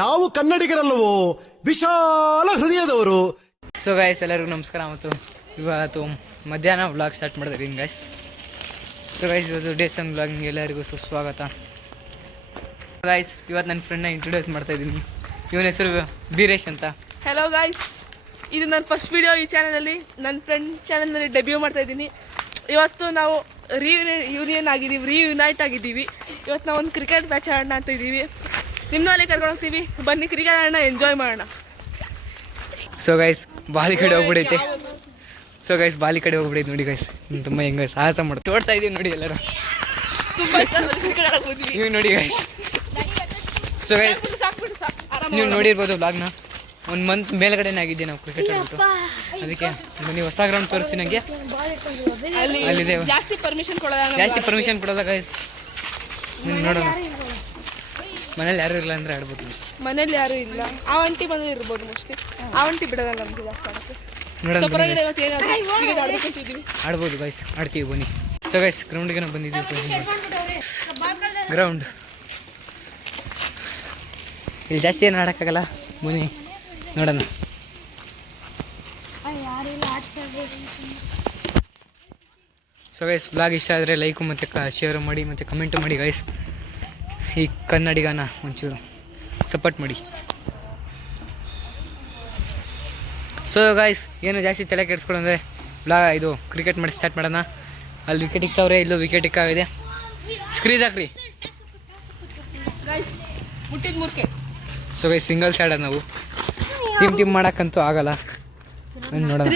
ನಾವು ಕನ್ನಡಿಗರಲ್ಲವೋ ವಿಶಾಲ ಹೃದಯದವರು. So guys ಎಲ್ಲರಿಗೂ ನಮಸ್ಕಾರ. ಮತ್ತು ಇವತ್ತು ಮಧ್ಯಾಹ್ನ ವ್ಲಾಗ್ ಸ್ಟಾರ್ಟ್ ಮಾಡಿದ್ದೀನಿ ಗಾಯ್ಸ್. ಸೊ ಗಾಯ್ಸ್ ಇವತ್ತು ಡೇ ಸಮ್ ವ್ಲಾಗಿಂಗ್ ಎಲ್ಲರಿಗೂ ಸುಸ್ವಾಗತ. ಗಾಯ್ಸ್ ಇವತ್ತು ನನ್ನ ಫ್ರೆಂಡ್ನ ಇಂಟ್ರೊಡ್ಯೂಸ್ ಮಾಡ್ತಾ ಇದ್ದೀನಿ. ಇವನ ಹೆಸರು ಬೀರೇಶ್ ಅಂತ. ಹಲೋ ಗಾಯ್ಸ್, ಇದು ನನ್ನ ಫಸ್ಟ್ ವಿಡಿಯೋ ಈ ಚಾನಲಲ್ಲಿ. ನನ್ನ ಫ್ರೆಂಡ್ ಚಾನಲ್ನಲ್ಲಿ ಡೆಬ್ಯೂ ಮಾಡ್ತಾ ಇದ್ದೀನಿ. ಇವತ್ತು ನಾವು ರಿಯೂನೈಟ್ ಆಗಿದ್ದೀವಿ. ಇವತ್ತು ನಾವು ಒಂದು ಕ್ರಿಕೆಟ್ ಮ್ಯಾಚ್ ಆಡೋಣ ಅಂತ ಇದ್ದೀವಿ. ನಿಮ್ಮಲ್ಲಿ ಕರ್ಕೊಂಡು ಹೋಗ್ತೀವಿ, ಬನ್ನಿ ಕ್ರಿಕೆಟ್ ಆಡೋಣ, ಎಂಜಾಯ್ ಮಾಡೋಣ. ಸೊ ಗೈಸ್ ಬಾಲಿ ಕಡೆ ಹೋಗ್ಬಿಡೈತೆ. ಸೊ ಗೈಸ್ ಬಾಲಿ ಕಡೆ ಹೋಗ್ಬಿಡೈತೆ ನೋಡಿ ಗೈಸ್. ತುಂಬ ಹೆಂಗೆ ಸಾಹಸ ಮಾಡಿ ತೋಡ್ತಾ ಇದ್ದೀವಿ ನೋಡಿ ಎಲ್ಲರೂ. ತುಂಬ ಕ್ರಿಕೆಟ್ ಆಡಕ್ಕೆ ಹೋಗ್ತೀವಿ ನೀವು ನೋಡಿ ಗೈಸ್. ಸೊ ಗೈಸ್ ನೀವು ನೋಡಿರ್ಬೋದು ವ್ಲಾಗ್ನ. ಒಂದು ಮಂತ್ ಮೇಲ್ಗಡೆನೇ ಆಗಿದ್ದೆ ನಾವು ಕ್ರಿಕೆಟ್ ಆಡ್ಬಿಟ್ಟು. ಅದಕ್ಕೆ ನೀವು ಹೊಸ ಗ್ರೌಂಡ್ ತೋರಿಸಿ ನನಗೆ. ಅಲ್ಲಿದೆ ಜಾಸ್ತಿ ಪರ್ಮಿಷನ್ ಕೊಡೋದ ಗೈಸ್. ನೋಡೋಣ ಮನೇಲಿ ಯಾರು ಇಲ್ಲ ಅಂದರೆ ಆಡ್ಬೋದು. ಮನೇಲಿ ಯಾರು ಇಲ್ಲ, ಆ ಆಂಟಿ ಮನೇಲಿ ಇರ್ಬೋದು ಮೋಸ್ಟ್ಲಿ. ಆ ಆಂಟಿ ಬಿಡೋದಲ್ಲ ನಮಗೆ ಜಾಸ್ತಿ ಆಡೋಕ್ಕೆ. ಆಡ್ಬೋದು ಗೈಸ್, ಆಡ್ತೀವಿ ಬನ್ನಿ. ಸೊ ಗೈಸ್ ಗ್ರೌಂಡ್ಗೆ ನಾವು ಬಂದಿದ್ದೀವಿ. ಗ್ರೌಂಡ್ ಇಲ್ಲಿ ಜಾಸ್ತಿ ಏನು ಆಡೋಕ್ಕಾಗಲ್ಲ, ಬನ್ನಿ ನೋಡೋಣ. ಸೊ ಗೈಸ್ ಬ್ಲಾಗ್ ಇಷ್ಟ ಆದರೆ ಲೈಕು ಮತ್ತು ಶೇರು ಮಾಡಿ ಮತ್ತು ಕಮೆಂಟು ಮಾಡಿ ಗೈಸ್. ಈ ಕನ್ನಡಿಗನ ಒಂಚೂರು ಸಪೋರ್ಟ್ ಮಾಡಿ. ಸೊ ಗೈಸ್ ಏನು ಜಾಸ್ತಿ ತಲೆ ಕೆಡಿಸ್ಕೊಳ್ಳೋಂದರೆ ಇದು ಕ್ರಿಕೆಟ್ ಮಾಡಿ ಸ್ಟಾರ್ಟ್ ಮಾಡೋಣ. ಅಲ್ಲಿ ವಿಕೆಟ್ ಇಕ್ತವ್ರೆ, ಇಲ್ಲೂ ವಿಕೆಟ್ ಇಕ್ಕಾಗಿದೆ. ಸ್ಕ್ರೀಸ್ ಹಾಕ್ರಿ. ಸೊ ಗೈಸ್ ಸಿಂಗಲ್ಸ್ ಆಡೋಣ ನಾವು. ಟೀಮ್ ಮಾಡೋಕ್ಕಂತೂ ಆಗಲ್ಲ, ನೋಡೋಣ.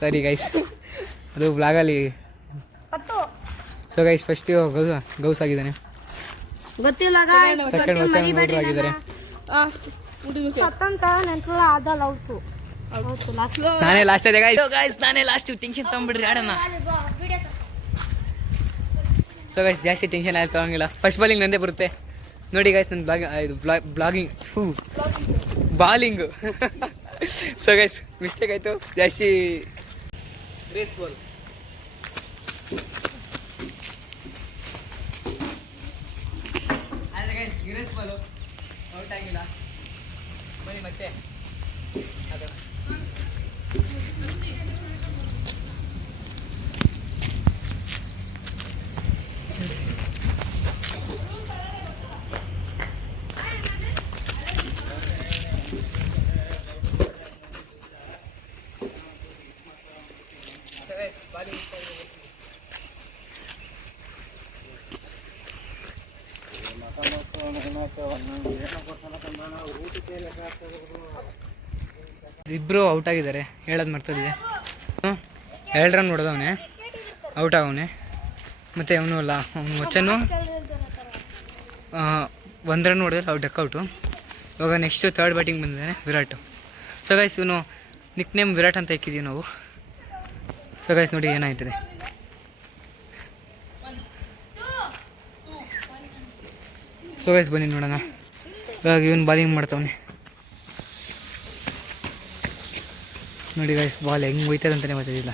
ಸರಿ ಗೈಸ್, ಅದು ಬ್ಲಾಗಲ್ಲಿ. ಸೊ ಗೈಸ್ ಫಸ್ಟ್ ಗೌಸ್ ಆಗಿದ್ದಾನೆ, ಸೆಕೆಂಡ್ ವಚನ ಆಗಿದ್ದಾರೆ. ನಾನೇ ಲಾಸ್ಟ್ ಇದೆ ಗೈಸ್, ನಾನೇ ಲಾಸ್ಟ್. ಟೆನ್ಷನ್ ತಗೊಂಡ್ಬಿಡ್ರಿ, ಆಡೋಣ. ಸೊ ಗೈಸ್ ಜಾಸ್ತಿ ಟೆನ್ಷನ್ ಆಯ್ತು ತಗೊಂಗಿಲ್ಲ. ಫಸ್ಟ್ ಬಾಲಿಂಗ್ ನಂದೇ ಬರುತ್ತೆ ನೋಡಿ ಗೈಸ್. ನನ್ನ ಬಾಲಿಂಗು ಸೊ ಗೈಸ್ ಮಿಸ್ಟೇಕ್ ಆಯಿತು ಜಾಸ್ತಿ. ರೇಸ್ ಬಾಲ್ ಆದರೆ ಗೈಸ್ ರೇಸ್ ಬಾಲು ಔಟ್ ಆಗಿಲ್ಲ. ಬನ್ನಿ ಮತ್ತೆ ಅದನ್ನು ಇಬ್ಬರು ಔಟ್ ಆಗಿದ್ದಾರೆ. ಹೇಳೋದು ಮರ್ತದಿದೆ. 2 ರನ್ ಹೊಡೆದವನೆ, ಔಟ್ ಆಗವನೆ. ಮತ್ತು ಅವನು ಅಲ್ಲ, ಅವನು ವಚನು 1 ರನ್ ಹೊಡೆದ್ರೆ ಅವ್ರು ಡಕ್ಔಟು. ಇವಾಗ ನೆಕ್ಸ್ಟು ಥರ್ಡ್ ಬ್ಯಾಟಿಂಗ್ ಬಂದಿದ್ದಾನೆ ವಿರಾಟ್. ಸೊ ಗೈಸ್ ಇವನು ನಿಕ್ ನೇಮ್ ವಿರಾಟ್ ಅಂತ ಇಕ್ಕಿದ್ದೀವಿ ನಾವು. ಸೊ ಗೈಸ್ ನೋಡಿ ಏನಾಯ್ತದೆ. ಸೊ ಗೈಸ್ ಬನ್ನಿ ನೋಡೋಣ. ಇವಾಗ ಇವನು ಬಾಲಿಂಗ್ ಮಾಡ್ತವನೆ ನೋಡಿ ಗೈಸ್. ಬಾಲ್ ಹೆಂಗೆ ಹೋಯ್ತದೆ ಅಂತಲೇ ಗೊತ್ತಿಲ್ಲ.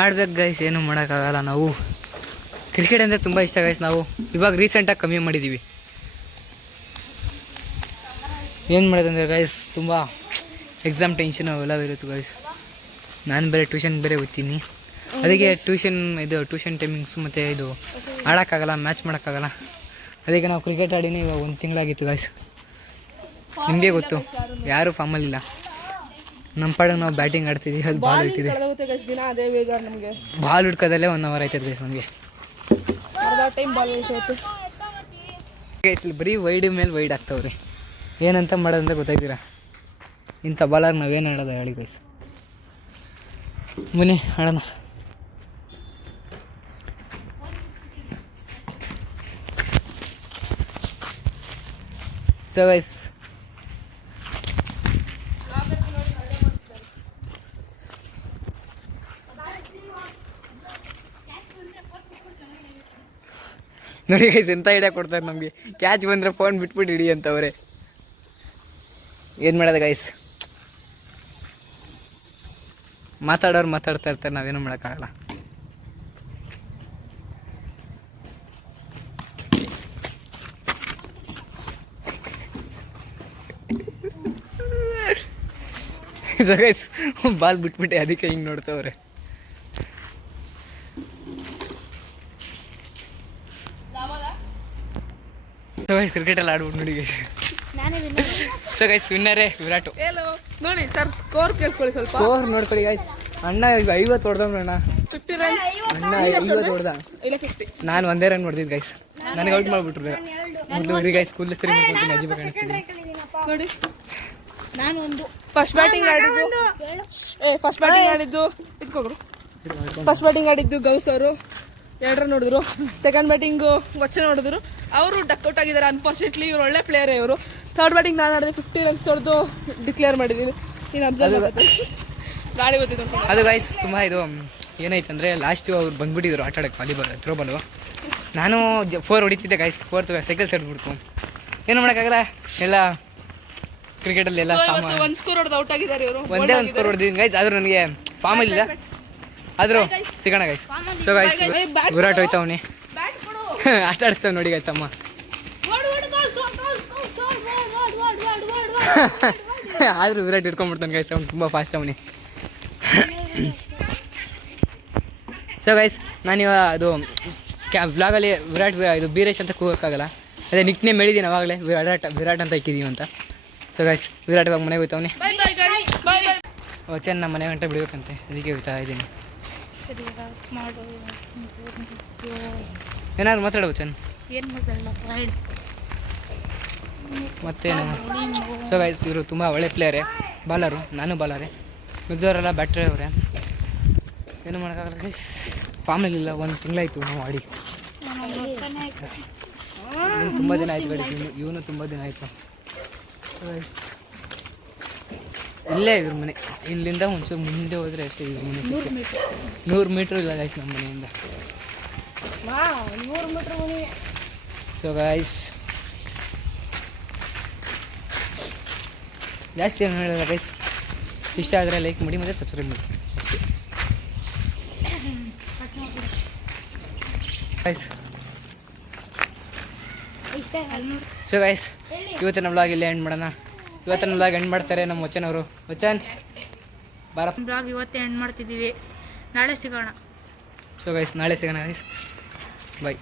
ಆಡ್ಬೇಕು ಗೈಸ್, ಏನೂ ಮಾಡೋಕ್ಕಾಗಲ್ಲ. ನಾವು ಕ್ರಿಕೆಟ್ ಅಂದರೆ ತುಂಬ ಇಷ್ಟ ಗೈಸ್. ನಾವು ಇವಾಗ ರೀಸೆಂಟಾಗಿ ಕಮ್ಮಿ ಮಾಡಿದ್ದೀವಿ. ಏನು ಮಾಡೋದಂದರೆ ಗೈಸ್, ತುಂಬ ಎಕ್ಸಾಮ್ ಟೆನ್ಷನ್ ಅವೆಲ್ಲ ಇರುತ್ತೆ ಗೈಸ್. ನಾನು ಬೇರೆ ಟ್ಯೂಷನ್ ಬೇರೆ ಓದ್ತೀನಿ. ಅದಕ್ಕೆ ಟ್ಯೂಷನ್ ಟೈಮಿಂಗ್ಸು ಮತ್ತು ಇದು ಆಡೋಕ್ಕಾಗಲ್ಲ, ಮ್ಯಾಚ್ ಮಾಡೋಕ್ಕಾಗಲ್ಲ. ಅದಕ್ಕೆ ನಾವು ಕ್ರಿಕೆಟ್ ಆಡಿನೇ ಇವಾಗ 1 ತಿಂಗಳಾಗಿತ್ತು ಗೈಸ್. ನಿಮಗೆ ಗೊತ್ತು, ಯಾರೂ ಫಾರ್ಮಲ್ಲಿಲ್ಲ. ನಮ್ಮ ಪಾಡಿಗೆ ನಾವು ಬ್ಯಾಟಿಂಗ್ ಆಡ್ತಿದ್ದೀವಿ. ಅದು ಬಾಲ್ ಇರ್ತಿದೆ. ಬಾಲ್ ಹುಡ್ಕೋದಲ್ಲೇ 1 ಅವರ್ ಆಯ್ತದೆ ಗೈಸ್ ನಮಗೆ. ಗೈಸ್ ಬರೀ ವೈಡ್ ಮೇಲೆ ವೈಡ್ ಆಗ್ತಾವ್ರಿ. ಏನಂತ ಮಾಡೋದಂತ ಗೊತ್ತಾಗ್ತೀರಾ? ಇಂಥ ಬಾಲಾಗಿ ನಾವೇನು ಆಡೋದು ಹೇಳಿ ಗೈಸ್. ಬನ್ನಿ ಆಡೋಣ. ಸೊ ಗೈಸ್ ನೋಡಿ ಗೈಸ್ ಎಂಥ ಐಡಿಯಾ ಕೊಡ್ತಾರೆ ನಮಗೆ. ಕ್ಯಾಚ್ ಬಂದರೆ ಫೋನ್ ಬಿಟ್ಬಿಟ್ಟು ಹಿಡಿ ಅಂತವ್ರೆ. ಏನು ಮಾಡೋದು ಗೈಸ್, ಮಾತಾಡೋರು ಮಾತಾಡ್ತಾ ಇರ್ತಾರೆ, ನಾವೇನು ಮಾಡೋಕ್ಕಾಗಲ್ಲ. ಸೊ ಗೈಸ್ ಬಾಲ್ ಬಿಟ್ಬಿಟ್ಟೆ ಅದಕ್ಕೆ ಹಿಂಗೆ ನೋಡ್ತಾವ್ರೆ. ಸೊ ಗೈಸ್ ಕ್ರಿಕೆಟಲ್ಲಿ ಆಡ್ಬಿಟ್ಟು ನೋಡಿ ಗೈಸ್. ಸೊ ಗೈಸ್ ವಿನ್ನರೇ ವಿರಾಟ್. ಹೇಳು ನೋಡಿ ಸರ್, ಸ್ಕೋರ್ ಕೇಳ್ಕೊಳ್ಳಿ ಸ್ವಲ್ಪ. ಸ್ಕೋರ್ ನೋಡ್ಕೊಳ್ಳಿ ಗೈಸ್. ಅಣ್ಣ 50 ಹೊಡೆದವ್ನು ಅಣ್ಣ. 50 ರನ್. ಅಣ್ಣ 50 ಹೊಡೆದ. ಇಲ್ಲ 50. ನಾನು ಒಂದೇ ರನ್ ಹೊಡೆದಿದ್ದು ಗೈಸ್. ನನಗೆ ಔಟ್ ಮಾಡಿಬಿಟ್ರು. ಮೊದಲು ಗೈಸ್ ಸ್ಕೂಲ್ ಸರಿ ಮಾಡ್ಕೊಳ್ತೀನಿ, ಅಜೀಬ ಕಾಣಿಸ್ತೀನಿ ನೋಡಿ. ನಾನು ಒಂದು ಫಸ್ಟ್ ಬ್ಯಾಟಿಂಗ್ ಆಡಿದ್ದು ಇಟ್ಕೊಗ್ರು. ಫಸ್ಟ್ ಬ್ಯಾಟಿಂಗ್ ಆಡಿದ್ದು ಗೌಸ್ ಅವರು 2 ರನ್ ನೋಡಿದ್ರು. ಸೆಕೆಂಡ್ ಬ್ಯಾಟಿಂಗು ವಚನ ನೋಡಿದ್ರು, ಅವರು ಡಕ್ಔಟ್ ಆಗಿದ್ದಾರೆ. ಅನ್ಫಾರ್ಚುನೇಟ್ಲಿ ಇವ್ರು ಒಳ್ಳೆ ಪ್ಲೇಯರ್ ಇವರು. ಥರ್ಡ್ ಬ್ಯಾಟಿಂಗ್ ನಾನು ಆಡಿದೆ, 50 ರನ್ಸ್ ಹೊಡೆದು ಡಿಕ್ಲೇರ್ ಮಾಡಿದ್ದೀನಿ. ನೀನು ಅಬ್ಸರ್ವ್ ಆಗುತ್ತೆ ಗಾಡಿ ಗೊತ್ತಿದ್ದು. ಅದು ಗೈಸ್ ತುಂಬ ಇದು ಏನಾಯ್ತಂದರೆ ಲಾಸ್ಟು ಅವ್ರು ಬಂದ್ಬಿಟ್ಟಿದ್ರು ಆಟ ಆಡೋಕ್ಕೆ ವಾಲಿಬಾಲ್ ಥ್ರೋಬಾಲು. ನಾನು 4 ಹೊಡಿತಿದ್ದೆ ಗೈಸ್. 4th cycle ತಡ್ಬಿಡ್ತು. ಏನು ಮಾಡೋಕ್ಕಾಗಲ್ಲ, ಎಲ್ಲ ಕ್ರಿಕೆಟಲ್ಲಿ ಎಲ್ಲ ಸಾಮಾನು. ಒಂದು ಸ್ಕೋರ್ ಹೊಡೆದು ಔಟ್ ಆಗಿದ್ದಾರೆ ಇವರು. ಒಂದೇ ಒಂದು ಸ್ಕೋರ್ ಹೊಡೆದಿದ್ದೀನಿ ಗೈಸ್. ಆದರೂ ನನಗೆ ಫಾರ್ಮ್ ಇಲ್ಲ, ಆದರೂ ಸಿಗೋಣ ಗೈಸ್. ಸೊ ಗೈಸ್ ವಿರಾಟ್ ಹೋಯ್ತವನಿ ಆಟ ಆಡಿಸ್ತಾವ್ ನೋಡಿ ಆಯ್ತಮ್ಮ. ಆದರೂ ವಿರಾಟ್ ಇಟ್ಕೊಂಡ್ಬಿಡ್ತಾನೆ ಗೈಸ್, ಅವ್ನು ತುಂಬ ಫಾಸ್ಟ್ ಅವನಿ. ಸೊ ಗೈಸ್ ನಾನಿವಾಗ ಅದು ವ್ಲಾಗಲ್ಲಿ ವಿರಾಟ್ ಇದು ಬೀರೇಶ್ ಅಂತ ಕೂಗೋಕ್ಕಾಗಲ್ಲ, ಅದೇ ನಿಕ್ ನೇಮ್ ಹೇಳಿದ್ದೀನಿ ಅವಾಗಲೇ, ವಿರಾಟ್ ಅಂತ ಇಕ್ಕಿದ್ದೀವಿ ಅಂತ. ಸೊ ಗೈಸ್ ವಿರಾಟ್ ಇವಾಗ ಮನೆಗೆ ಹೋಯ್ತವನಿ. ವಚನ ನಮ್ಮ ಮನೆ ಗಂಟೆ ಬಿಡಬೇಕಂತೆ, ಅದಕ್ಕೆ ಹೋಗ್ತಾ ಇದ್ದೀನಿ. ಏನಾದ್ರು ಮಾತಾಡೋ ವಚನ್. ಏನು ಮಾತಾಡಲ್ಲ ಮತ್ತೇನು. ಸೊ ಗೈಸ್ ಇವರು ತುಂಬ ಒಳ್ಳೆ ಪ್ಲೇಯರೇ, ಬಾಲರು. ನಾನು ಬಾಲರೇ, ಮಿಗ್ದವರೆಲ್ಲ ಬ್ಯಾಟ್ರಿ ಅವರೇ. ಏನು ಮಾಡೋಕ್ಕಾಗಲ್ಲ ಗೈಸ್, ಫಾರ್ಮಲ್ಲಿಲ್ಲ. 1 ತಿಂಗಳಾಯಿತು ನಾವು ಆಡಿ. ತುಂಬ ದಿನ ಆಯಿತು ಗೈಸ್, ಇವನು ತುಂಬ ದಿನ ಆಯಿತು. ಇಲ್ಲೇ ಇವ್ರ ಮನೆ, ಇಲ್ಲಿಂದ ಒಂಚೂರು ಮುಂದೆ ಹೋದರೆ ಅಷ್ಟೇ ಇವ್ರ ಮನೆ. 100 ಮೀಟ್ರ್ ಇಲ್ಲ ಗೈಸ್ ನಮ್ಮ ಮನೆಯಿಂದ. ಸೊ ಗೈಸ್ ಜಾಸ್ತಿ ಏನು ಹೇಳಲ್ಲ ಗೈಸ್, ಇಷ್ಟ ಆದರೆ ಲೈಕ್ ಮಾಡಿ ಮತ್ತು ಸಬ್ಸ್ಕ್ರೈಬ್ ಮಾಡಿ ಅಷ್ಟೇ ಗೈಸ್. ಸೊ ಗೈಸ್ ಇವತ್ತಿನ ವ್ಲಾಗ್ ಇಲ್ಲೇ ಎಂಡ್ ಮಾಡೋಣ. ಇವತ್ತಿನ ವ್ಲಾಗ್ ಎಂಡ್ ಮಾಡ್ತಾರೆ ನಮ್ಮ ವಚನ್ ಅವರು. ವಚನ್ ಬಾರ. ಬ್ಲಾಗ್ ಇವತ್ತೇ ಎಂಡ್ ಮಾಡ್ತಿದ್ದೀವಿ, ನಾಳೆ ಸಿಗೋಣ. ಸೊ ಗೈಸ್ ನಾಳೆ ಸಿಗೋಣ ಗೈಸ್, ಬಾಯ್.